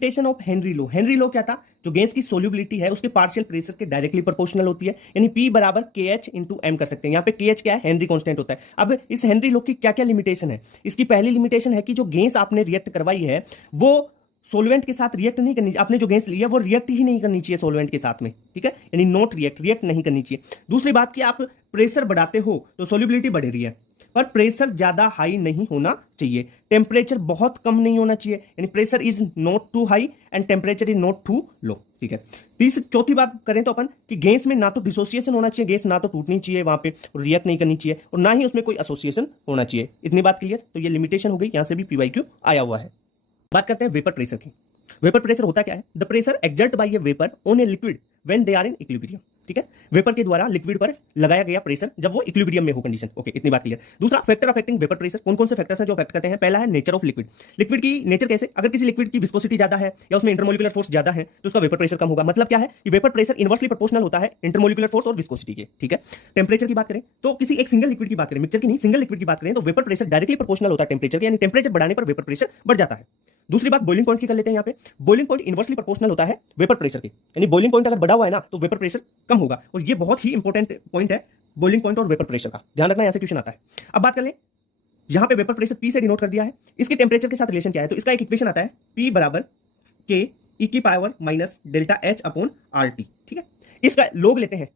Limitation of Henry law. Henry law क्या था? जो गैस की सोल्यूबिलिटी है उसके पार्शियल प्रेशर के डायरेक्टली प्रोपोर्शनल होती है, यानी P बराबर KH इंटू एम कर सकते हैं। यहाँ पे KH क्या है? हेनरी कांस्टेंट होता है। अब इस हेनरी लो की क्या क्या लिमिटेशन है? इसकी पहली लिमिटेशन है कि जो गैस आपने रिएक्ट करवाई है वो सोलवेंट के साथ रिएक्ट नहीं करनी, आपने जो गैस ली है वो रिएक्ट ही नहीं करनी चाहिए सोलवेंट के साथ में, ठीक है, यानी नॉट रिएक्ट नहीं करनी चाहिए। दूसरी बात कि आप प्रेशर बढ़ाते हो तो सोल्यूबिलिटी बढ़ रही है, पर प्रेशर ज्यादा हाई नहीं होना चाहिए, टेम्परेचर बहुत कम नहीं होना चाहिए, यानी pressure is not too high and temperature is not too low, ठीक है। चौथी बात करें तो अपन कि गैस में ना तो डिसोसिएशन होना चाहिए, गैस ना तो टूटनी चाहिए वहां पे, रिएक्ट नहीं करनी चाहिए, और ना ही उसमें कोई एसोसिएशन होना चाहिए। इतनी बात क्लियर? तो ये लिमिटेशन हो गई, यहां से भी PYQ आया हुआ है। बात करते हैं वेपर प्रेशर की। वेपर प्रेशर होता क्या है? The pressure exert by a vapour on a liquid when they are in equilibrium, ठीक है। वेपर के द्वारा लिक्विड पर लगाया गया प्रेशर जब वो इक्विलिब्रियम में हो कंडीशन, ओके, इतनी बात क्लियर। दूसरा, फैक्टर अफेक्टिंग वेपर प्रेशर। कौन कौन से फैक्टर्स हैं जो अफेक्ट करते हैं? पहला है नेचर ऑफ लिक्विड। लिक्विड की नेचर कैसे? अगर किसी लिक्विड की विस्कोसिटी ज्यादा है या उसमें इंटरमोलिकुलर फोर्स ज्यादा है तो उसका वेपर प्रेशर कम होगा। मतलब क्या है कि वेपर प्रेशर इनवर्सली प्रोपोर्शनल होता है इंटरमोलिकुलर फोर्स और विस्कोसिटी के, ठीक है। टेम्परेचर की बात करें तो किसी एक सिंगल लिक्विड की बात करें, मिक्सचर की नहीं, सिंगल लिक्विड की बात करें तो वेपर प्रेशर डायरेक्टली प्रोपोर्शनल होता है टेम्परेचर के, यानी टेम्परेचर बढ़ाने पर वेपर प्रेशर बढ़ जाता है। दूसरी बात बॉइलिंग पॉइंट की कर लेते हैं। यहाँ पे बॉइलिंग पॉइंट इनवर्सली प्रोपोर्शनल होता है वेपर प्रेशर के, यानी बॉइलिंग पॉइंट अगर बढ़ा हुआ है ना तो वेपर प्रेशर कम होगा, और ये बहुत ही इंपॉर्टेंट पॉइंट है बॉइलिंग पॉइंट और वेपर प्रेशर का, ध्यान रखना, यहां से क्वेश्चन आता है। अब बात कर ले, यहां पे वेपर प्रेशर P से डिनोट कर दिया है, इसके टेम्परेचर के साथ रिलेशन क्या है? तो इसका एक इक्वेशन आता है P बराबर K e की power minus delta H upon RT, ठीक है। इसका लोग लेते हैं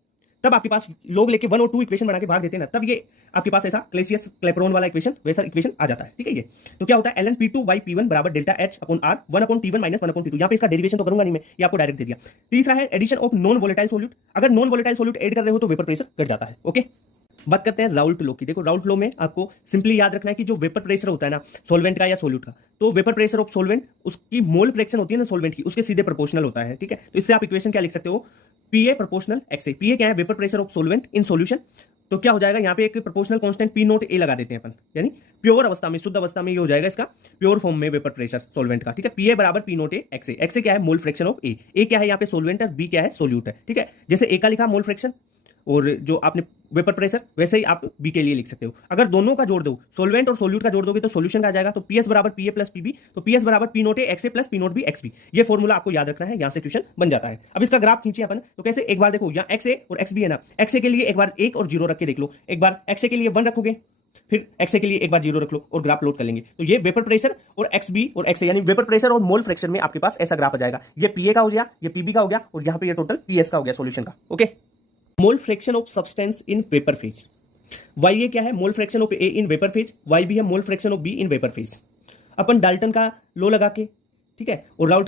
तब आपके पास लोग लेके 1 और 2 इक्वेशन बना के भाग देते हैं ना, तब ये आपके पास ऐसा क्लेसियस क्लेपरोन वाला इक्वेशन वैसा इक्वेशन आ जाता है, ठीक है। ये तो क्या होता है? ln P2 by P1 बराबर delta H upon R 1 upon T1 minus 1 upon T2। यहाँ पे इसका डेरिवेशन तो करूंगा नहीं मैं, ये आपको डायरेक्ट दे दिया। तीसरा है addition of non volatile solute. अगर नॉन वोलेटाइल सोल्यूट ऐड कर रहे हो तो वेपर प्रेशर घट जाता है, ओके। बात करते हैं राउल्ट लो की। देखो राउल्ट लो में आपको सिंपली याद रखना है कि जो वेपर प्रेशर होता है ना सॉल्वेंट का या सोल्यूट का, तो वेपर प्रेशर ऑफ सॉल्वेंट उसकी मोल फ्रैक्शन होती है ना सॉल्वेंट की, उसके सीधे प्रोपोर्शनल होता है, ठीक है। तो इससे आप इक्वेशन क्या लिख सकते हो? PA proportional XA। PA क्या है? Vapour pressure of solvent in solution. तो क्या हो जाएगा? यहाँ पे एक proportional constant P note A लगा देते हैं अपन, यानी प्योर अवस्था में, शुद्ध अवस्था में ये हो जाएगा इसका प्योर फॉर्म में वेपर प्रेशर सॉल्वेंट का, ठीक है। PA बराबर P note A XA। XA क्या है? Mole fraction of A। A क्या है यहाँ पे? सॉल्वेंट है, B क्या है? सोल्यूट है, ठीक है। जैसे A का लिखा मोल फ्रैक्शन और जो आपने वेपर प्रेशर, वैसे ही आप बी के लिए लिख सकते हो। अगर दोनों का जोड़ दो, सोल्वेंट और सोल्यूट का जोड़ दोगे तो सॉल्यूशन का आ जाएगा। तो PS बराबर PA प्लस PB, तो PS बराबर P note A XA plus P note B XB। ये फॉर्मूला आपको याद रखना है, यहां से क्वेश्चन बन जाता है। अब इसका ग्राफ खींचे अपन, तो कैसे? एक बार देखो यहाँ XA और XB है ना, XA के लिए एक बार 1 और 0 रख के देख लो, एक बार XA के लिए 1 रखोगे, फिर XA के लिए एक बार 0 रख लो और ग्राफ लोड कर लेंगे। तो ये वेपर प्रेशर और XB और XA यानी वेपर प्रेशर और मोल फ्रैक्शन में आपके पास ऐसा ग्राफ आ जाएगा। ये PA का हो गया, ये PB का हो गया, और यहाँ पे ये टोटल PS का हो गया सॉल्यूशन का, okay. Mole fraction of substance in vapour phase. YA क्या है? Mole fraction of A in vapour phase. YB है mole fraction of B in vapour phase. Upon Dalton का लो लगा के, ठीक है, और राउल्ट